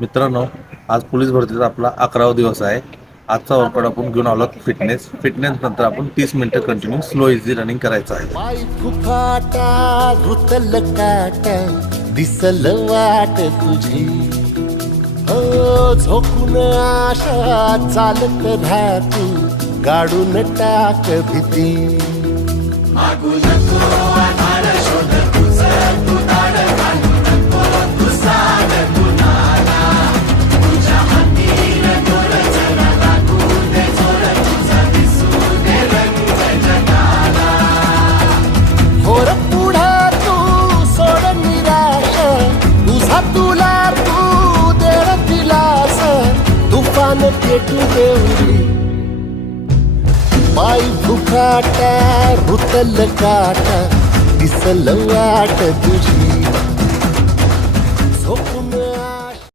मित्रांनो, आज पोलीस भरतीचा आपला 11वा दिवस आहे. आजचा वर्कआउट आपण घेऊन आलो फिटनेस नंतर आपण 30 मिनिटं कंटिन्यू स्लो इझी रनिंग करायचं आहे. पाय फुफाटा रुतल काटा दिसल वाट तुझी हो झोकून आशा चालत राहतू गाडून टाक भीती मागू नको आधार शोध तुझं तू दाड घालू नको तू साध कुणाला तुझ्या हातीन दोर जरा लागू दे जोर तुझा दिसू दे रंग जगाला होर पुढा तू सोड निराश तुझा तुला तू देव दिलास तुफान पेटू देवरी पाय फुफाटा रुतल काटा दिसल वाट तुझी